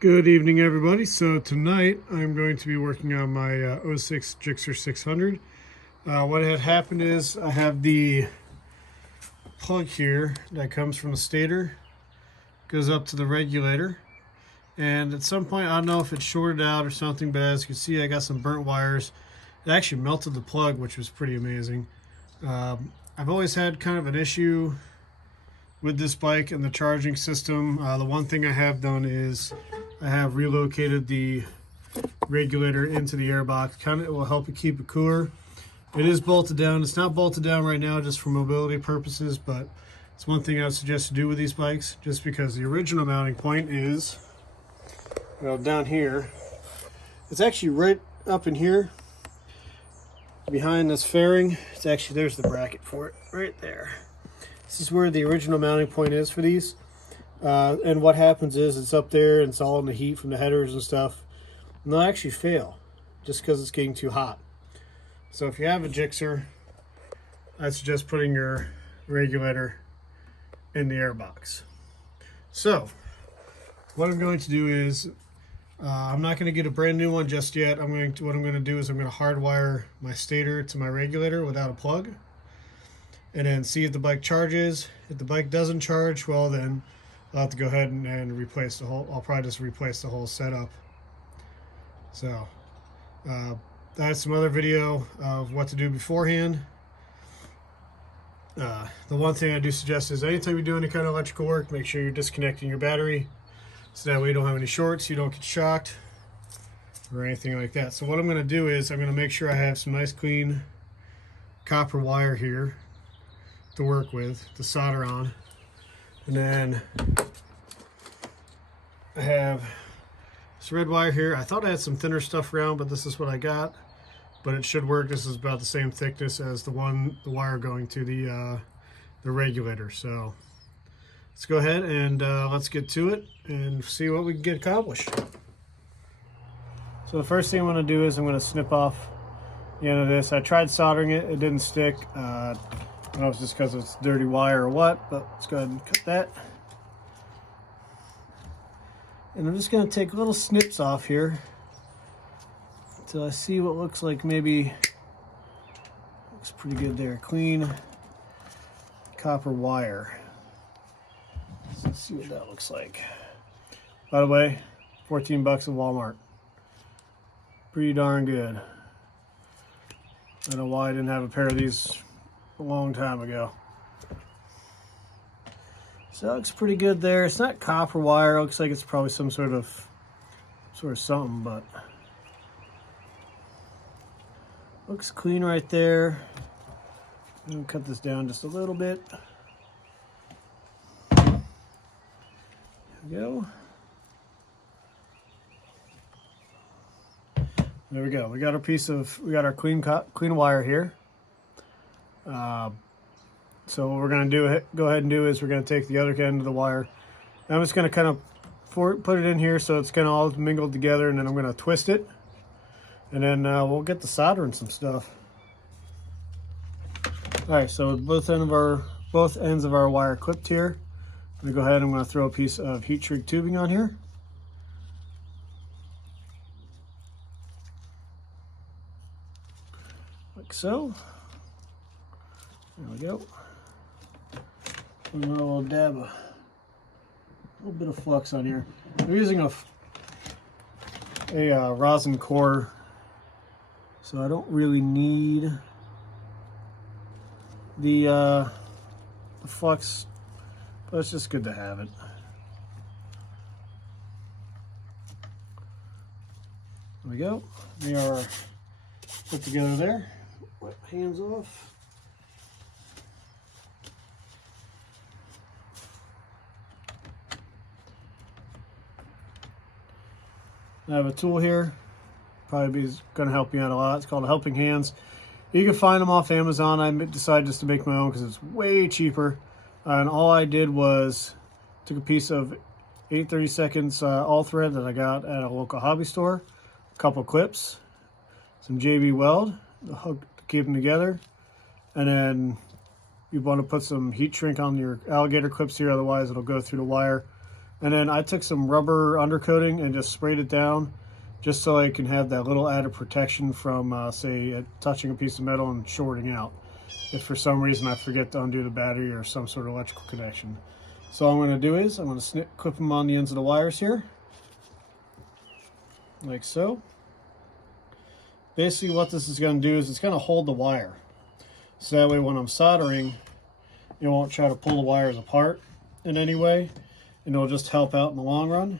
Good evening, everybody. So tonight I'm going to be working on my 06 gsxr 600. What had happened is I have the plug here that comes from the stator, goes up to the regulator, and at some point, I don't know if it shorted out or something, but as you can see, I got some burnt wires. It actually melted the plug, which was pretty amazing. I've always had kind of an issue with this bike and the charging system. The one thing I have done is I have relocated the regulator into the airbox. Kind of, it will help it keep it cooler. It is bolted down. It's not bolted down right now just for mobility purposes, but it's one thing I would suggest to do with these bikes, just because the original mounting point is, well, down here. It's actually right up in here behind this fairing. It's actually, there's the bracket for it right there. This is where the original mounting point is for these. And what happens is it's up there and it's all in the heat from the headers and stuff. And they'll actually fail just because it's getting too hot. So if you have a gsxr, I suggest putting your regulator in the airbox. So what I'm going to do is, I'm not going to get a brand new one just yet. What I'm going to do is I'm going to hardwire my stator to my regulator without a plug, and then see if the bike charges. If the bike doesn't charge, well then I'll have to go ahead and replace the whole, I'll probably just replace the whole setup. So that's some other video of what to do beforehand. The one thing I do suggest is anytime you do any kind of electrical work, make sure you're disconnecting your battery, so that way you don't have any shorts, you don't get shocked or anything like that. So what I'm going to do is I'm going to make sure I have some nice clean copper wire here to work with, to solder on. And then I have this red wire here. I thought I had some thinner stuff around, but this is what I got. But it should work. This is about the same thickness as the wire going to the regulator. So let's go ahead and let's get to it and see what we can get accomplished. So the first thing I'm going to do is I'm going to snip off the end of this. I tried soldering it. It didn't stick. I don't know if it's just because it's dirty wire or what, but let's go ahead and cut that. And I'm just going to take little snips off here until I see what looks like maybe, looks pretty good there. Clean copper wire. Let's see what that looks like. By the way, 14 bucks at Walmart. Pretty darn good. I don't know why I didn't have a pair of these a long time ago. So that looks pretty good there. It's not copper wire. It looks like it's probably some sort of something, but looks clean right there. I'm gonna cut this down just a little bit. There we go. There we go. We got our clean wire here. So what we're going to go ahead and do is we're going to take the other end of the wire. And I'm just going to kind of put it in here so it's kind of all mingled together, and then I'm going to twist it. And then we'll get the solder and some stuff. Alright, so both ends of our wire clipped here. I'm going to go ahead and I'm going to throw a piece of heat shrink tubing on here. Like so. There we go. And a little dab, a little bit of flux on here. I'm using a rosin core, so I don't really need the flux, but it's just good to have it. There we go. They are put together there. Wipe hands off. I have a tool here, probably going to help you out a lot. It's called Helping Hands. You can find them off Amazon. I decided just to make my own because it's way cheaper. And all I did was took a piece of 8/32 all thread that I got at a local hobby store, a couple clips, some JB weld, the hook to keep them together, and then you want to put some heat shrink on your alligator clips here, otherwise it'll go through the wire And then I took some rubber undercoating and just sprayed it down just so I can have that little added protection from, say, touching a piece of metal and shorting out if for some reason I forget to undo the battery or some sort of electrical connection. So all I'm going to do is I'm going to clip them on the ends of the wires here, like so. Basically what this is going to do is it's going to hold the wire. So that way when I'm soldering, it won't try to pull the wires apart in any way, and it'll just help out in the long run.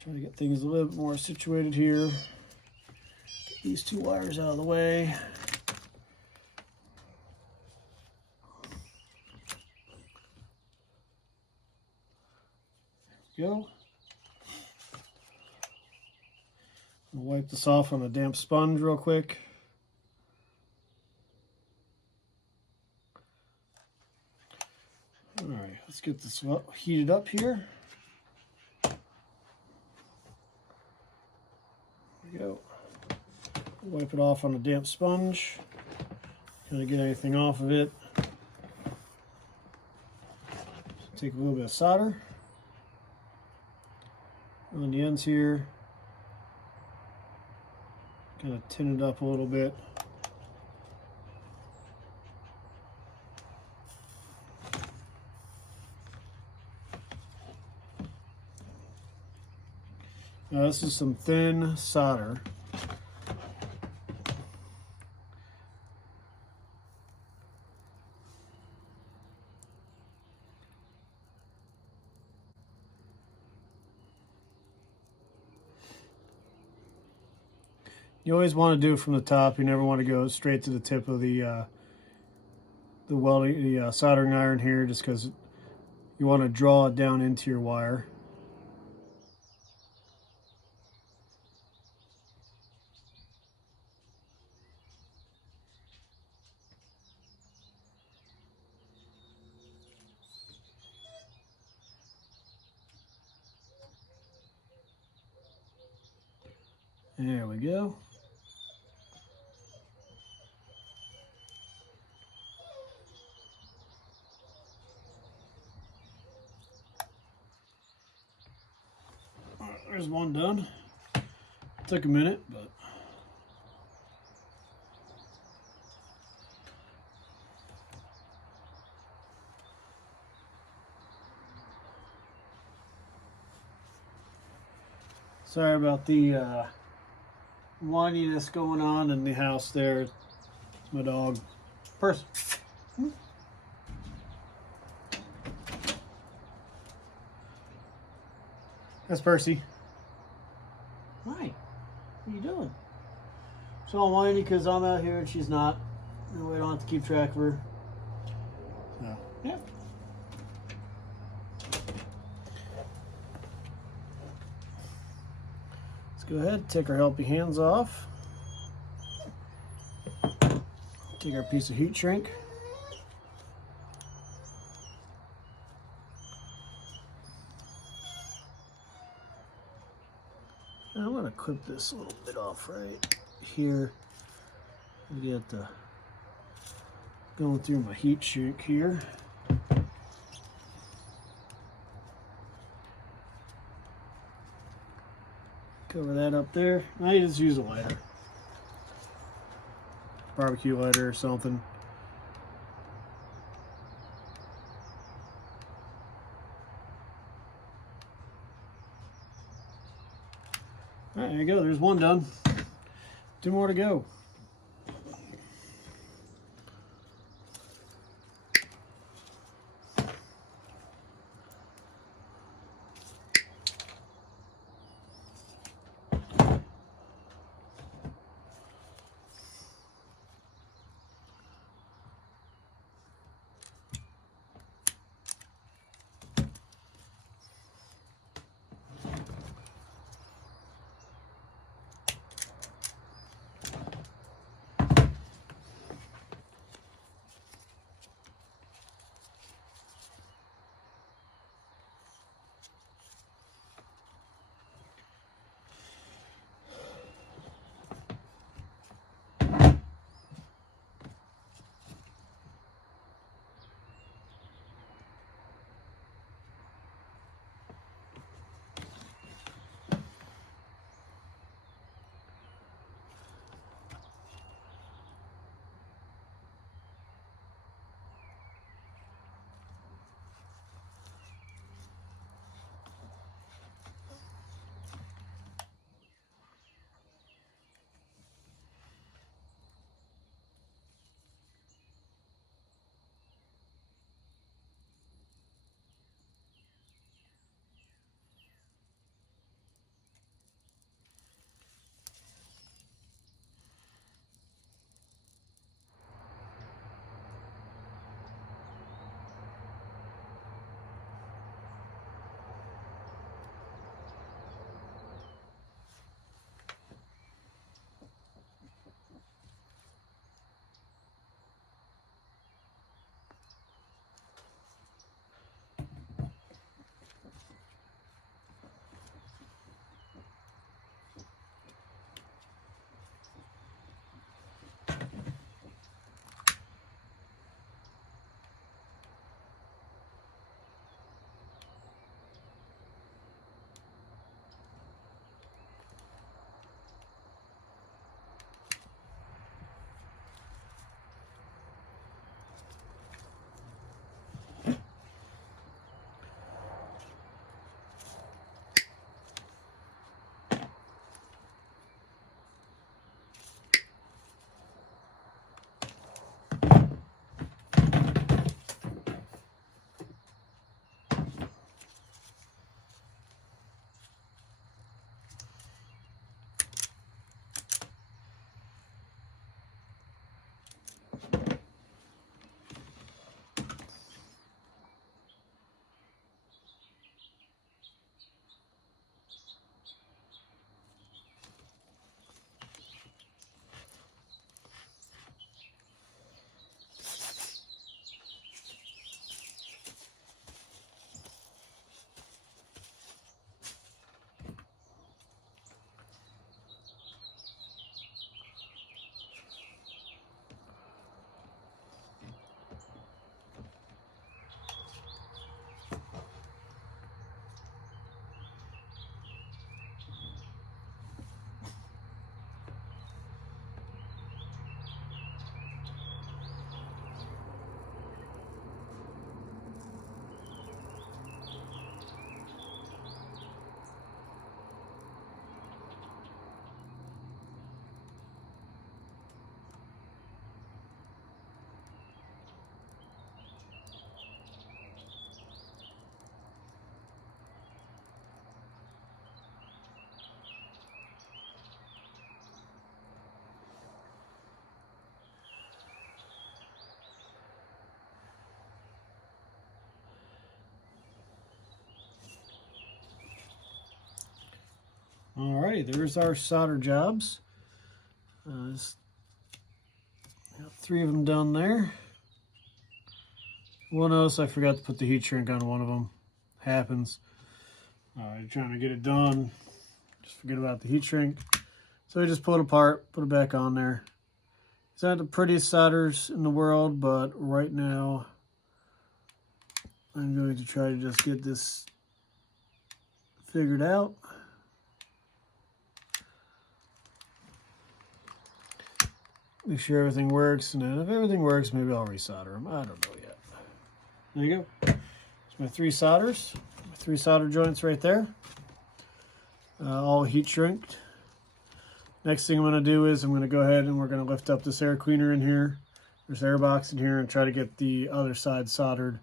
Try to get things a little bit more situated here. Get these two wires out of the way. There we go. I'll wipe this off on a damp sponge real quick. All right, let's get this heated up here. There we go. Wipe it off on a damp sponge. Trying to get anything off of it. Take a little bit of solder on the ends here. Kind of tin it up a little bit. Now this is some thin solder. You always want to do it from the top. You never want to go straight to the tip of the soldering iron here, just because you want to draw it down into your wire. There we go. There's one done. Took a minute, but sorry about the whininess going on in the house there. It's my dog. Percy. That's Percy. Hi. What are you doing? She's all whiny because I'm out here and she's not. And we don't have to keep track of her. So, yeah. Let's go ahead, take our helpy hands off. Take our piece of heat shrink. I'm going to clip this a little bit off right here. Get the going through my heat shrink here. Cover that up there. I just use a lighter. Barbecue lighter or something. All right, there you go. There's one done. Two more to go. Alrighty, there's our solder jobs. Just got 3 of them done there. Well, notice I forgot to put the heat shrink on one of them. Happens. You're trying to get it done, just forget about the heat shrink. So we just pull it apart, put it back on there. It's not the prettiest solders in the world, but right now I'm going to try to just get this figured out. Make sure everything works, and then if everything works, maybe I'll resolder them. I don't know yet. There you go. There's my 3 solders, my 3 solder joints right there. All heat shrinked. Next thing I'm going to do is I'm going to go ahead and we're going to lift up this air cleaner in here, this air box in here, and try to get the other side soldered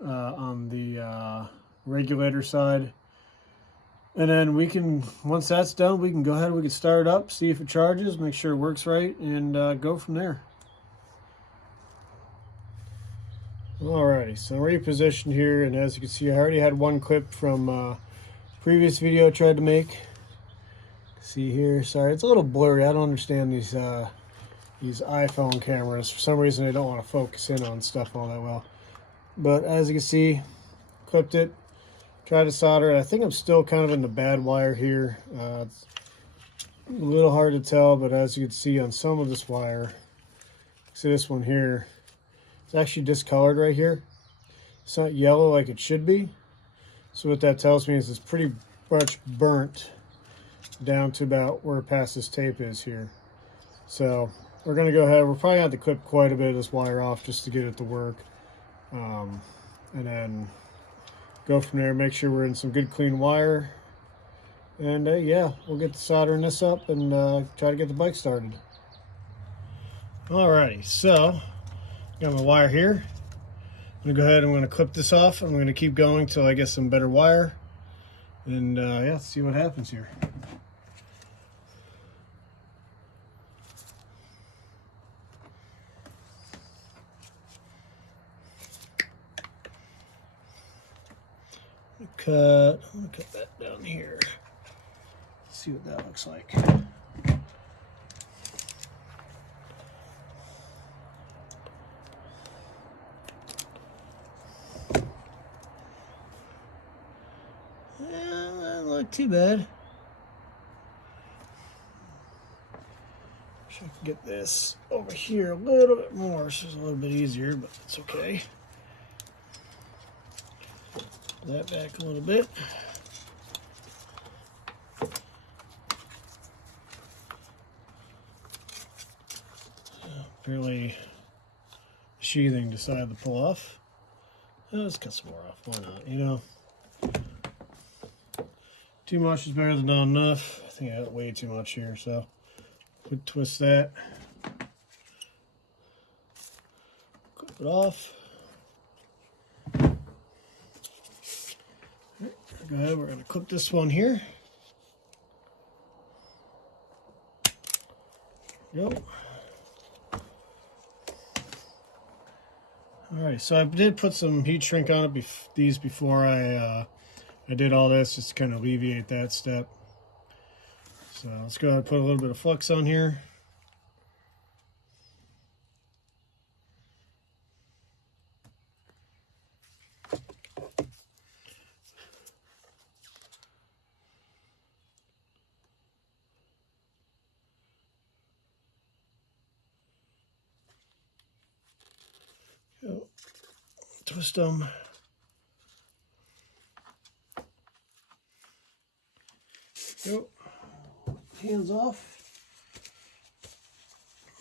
on the regulator side. And then we can, once that's done, we can go ahead and we can start it up, see if it charges, make sure it works right, and go from there. Alrighty, so I'm repositioned here, and as you can see, I already had one clip from previous video I tried to make. See here, sorry, it's a little blurry. I don't understand these iPhone cameras. For some reason, they don't want to focus in on stuff all that well. But as you can see, clipped it. Tried to solder it. I think I'm still kind of in the bad wire here. It's a little hard to tell, but as you can see on some of this wire, see this one here, it's actually discolored right here. It's not yellow like it should be. So what that tells me is it's pretty much burnt down to about where past this tape is here. So we're going to go ahead. We're probably going to have to clip quite a bit of this wire off just to get it to work. And then go from there, make sure we're in some good clean wire, and yeah, we'll get the soldering this up and try to get the bike started. Alrighty, so got my wire here. I'm gonna go ahead and I'm gonna clip this off. I'm gonna keep going till I get some better wire, and yeah, let's see what happens here. I'm gonna cut that down here. Let's see what that looks like. Doesn't look too bad. Wish I could get this over here a little bit more so it's a little bit easier, but it's okay. That back a little bit. Apparently sheathing decided to pull off. Let's cut some more off. Why not? You know, too much is better than not enough. I think I got way too much here, so quick twist that. Clip it off. Go ahead, we're going to clip this one here. Yep. Alright, so I did put some heat shrink on it these before I did all this, just to kind of alleviate that step. So let's go ahead and put a little bit of flux on here. Twist them. Go. Hands off.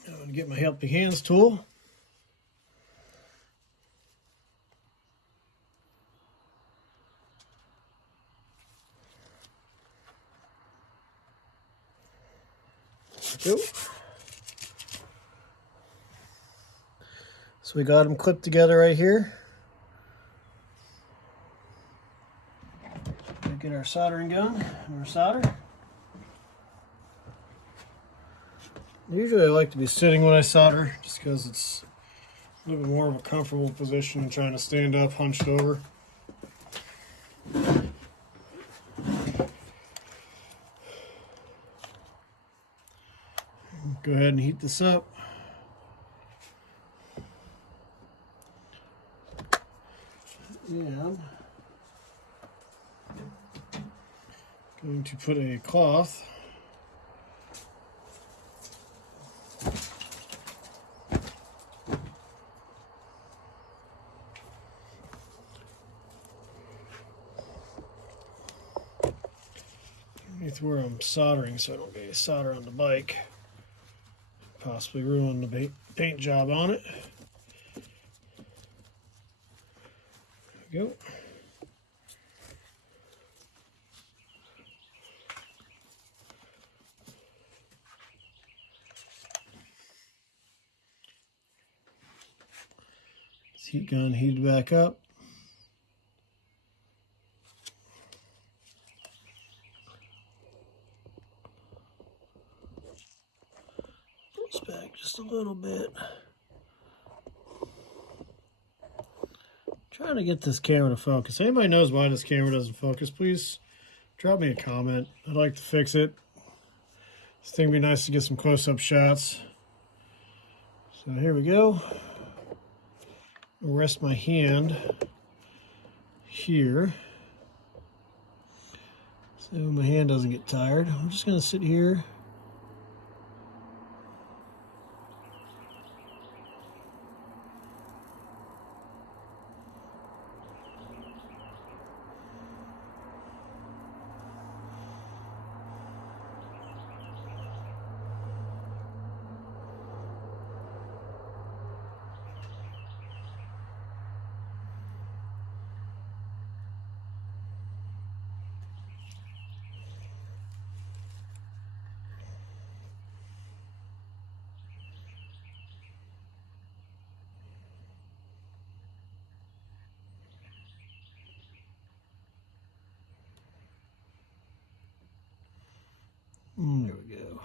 I'm going to get my helping hands tool. Go. So we got them clipped together right here. Get our soldering gun and our solder. Usually I like to be sitting when I solder just because it's a little bit more of a comfortable position than trying to stand up hunched over. Go ahead and heat this up. And going to put a cloth underneath where I'm soldering so I don't get any solder on the bike, possibly ruin the paint job on it. There we go. Heat gun heated back up. Pull this back just a little bit. Trying to get this camera to focus. Anybody knows why this camera doesn't focus, please drop me a comment. I'd like to fix it. This thing would be nice to get some close-up shots. So here we go. I'll rest my hand here so my hand doesn't get tired. I'm just going to sit here. There we go.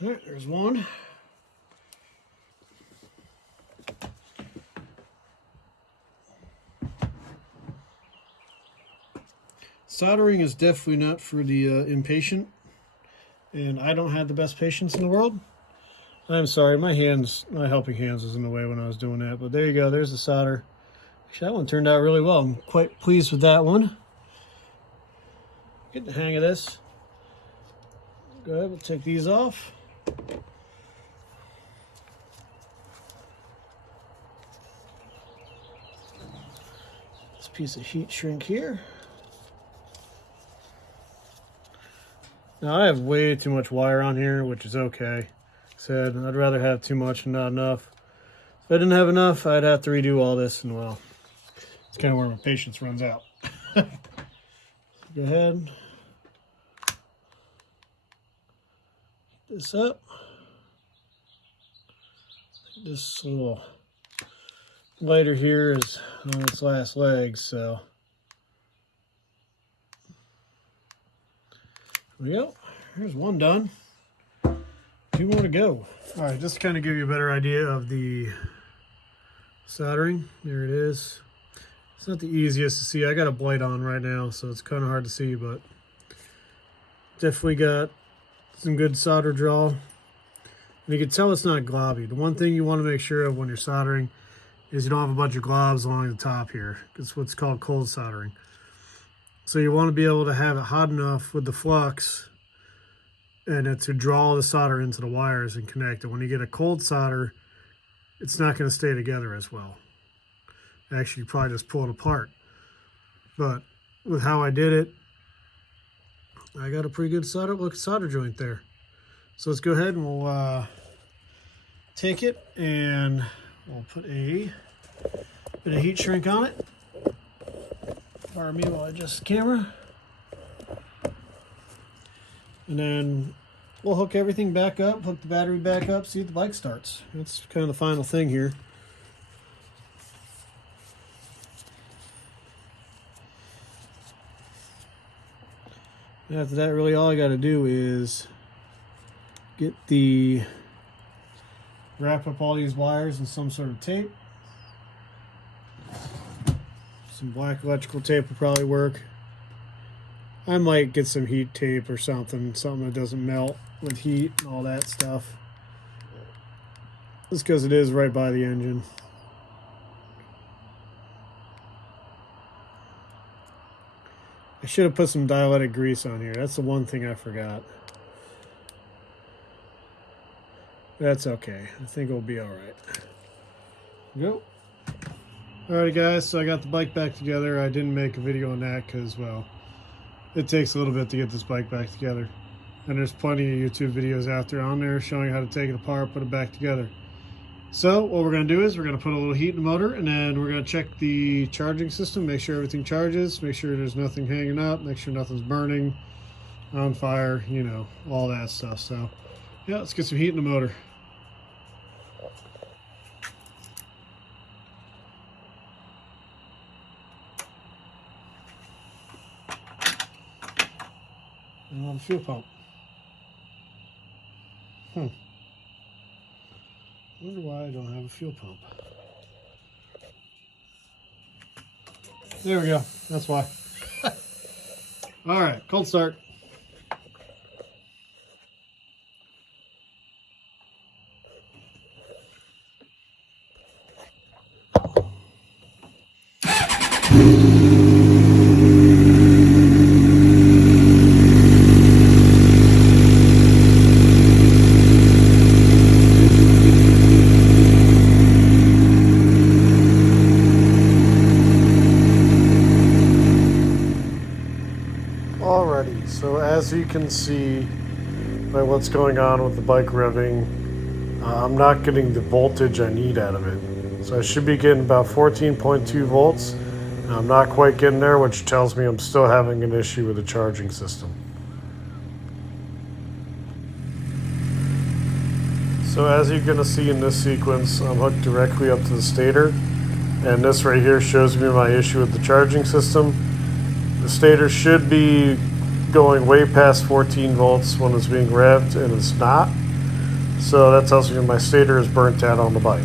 All right, there's one. Soldering is definitely not for the impatient, and I don't have the best patience in the world. I'm sorry, my helping hands was in the way when I was doing that, but there you go, there's the solder. Actually, that one turned out really well. I'm quite pleased with that one. Get the hang of this. Go ahead, we'll take these off. This piece of heat shrink here. Now I have way too much wire on here, which is okay. Said I'd rather have too much and not enough. If I didn't have enough, I'd have to redo all this, and well, it's kind of where my patience runs out. Go ahead. Heat this up. This little lighter here is on its last legs, so there we go. Here's one done. 2 more to go. All right, just to kind of give you a better idea of the soldering. There it is. It's not the easiest to see. I got a blade on right now, so it's kind of hard to see, but definitely got some good solder draw. And you can tell it's not globby. The one thing you want to make sure of when you're soldering is you don't have a bunch of globs along the top here. It's what's called cold soldering. So you want to be able to have it hot enough with the flux and to draw the solder into the wires and connect it. When you get a cold solder, it's not going to stay together as well. Actually, you probably just pull it apart. But with how I did it, I got a pretty good solder joint there. So let's go ahead and we'll take it and we'll put a bit of heat shrink on it. Pardon me while I adjust the camera. And then we'll hook everything back up, hook the battery back up, see if the bike starts. That's kind of the final thing here. After that, really all I got to do is wrap up all these wires in some sort of tape. Some black electrical tape will probably work. I might get some heat tape or something that doesn't melt with heat and all that stuff. Just because it is right by the engine. I should have put some dielectric grease on here. That's the one thing I forgot. That's okay. I think it'll be all right. Go. Alrighty guys, so I got the bike back together. I didn't make a video on that because, well, it takes a little bit to get this bike back together. And there's plenty of YouTube videos out there on there showing how to take it apart, put it back together. So what we're going to do is we're going to put a little heat in the motor, and then we're going to check the charging system, make sure everything charges, make sure there's nothing hanging up, make sure nothing's burning, on fire, you know, all that stuff. So yeah, let's get some heat in the motor. And on the fuel pump. Wonder why I don't have a fuel pump. There we go. That's why. All right, cold start. Alrighty, so as you can see by what's going on with the bike revving, I'm not getting the voltage I need out of it. So I should be getting about 14.2 volts. And I'm not quite getting there, which tells me I'm still having an issue with the charging system. So as you're going to see in this sequence, I'm hooked directly up to the stator. And this right here shows me my issue with the charging system. The stator should be going way past 14 volts when it's being revved, and it's not. So that tells me my stator is burnt out on the bike.